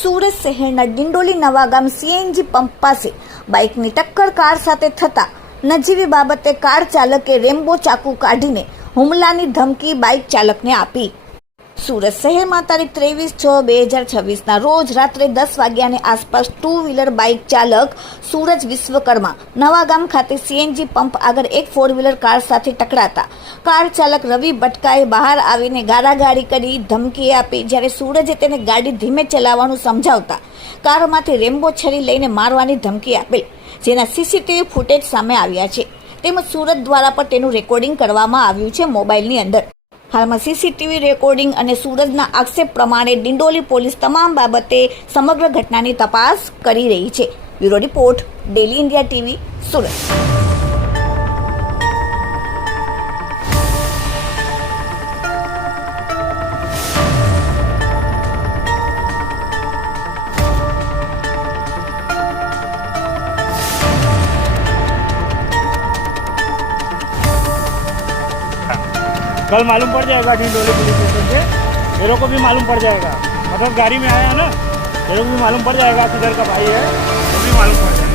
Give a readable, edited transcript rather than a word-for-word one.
સુરત શહેરના Dindoli Navagam CNG pump પાસે બાઇકની ટક્કર કાર સાથે થતા નજીવી બાબતે કાર ચાલકે રેમ્બો ચાકુ કાઢીને હુમલાની ધમકી બાઇક ચાલકને આપી. સુરત શહેરમાં તારીખ 23/6/2026 રોજ રાત્રે 10 વાગ્યાની આસપાસ ટુ વ્હીલર બાઇક ચાલક સૂરજ વિશ્વકર્મા નવાગામ ખાતે સીએનજી પંપ આગળ એક 4 વ્હીલર કાર સાથે ટકરાતા કાર ચાલક રવિ ભટકાએ બહાર આવીને ગાળાગાળી કરી ધમકી આપી. જ્યારે સૂરજે તેને ગાડી ધીમે ચલાવવાનું સમજાવતા કારમાંથી રેમ્બો છરી લઈને મારવાની ધમકી આપેલ, જેના સીસીટીવી ફૂટેજ સામે આવ્યા છે. તેમજ સુરત દ્વારા પણ તેનું રેકોર્ડિંગ કરવામાં આવ્યું છે મોબાઈલની અંદર. હાલમાં સીસીટીવી રેકોર્ડિંગ અને સૂરજના આક્ષેપ પ્રમાણે ડિંડોલી પોલીસ તમામ બાબતે સમગ્ર ઘટનાની તપાસ કરી રહી છે. Bureau report, daily India TV, Surat. कल मालूम पड़ जाएगा ढिंडोली पुलिस स्टेशन से, ये लोग को भी मालूम पड़ जाएगा. मतलब गाड़ी में आया है ना, ये लोग भी मालूम पड़ जाएगा किधर का भाई है, वो भी मालूम पड़ जाएगा.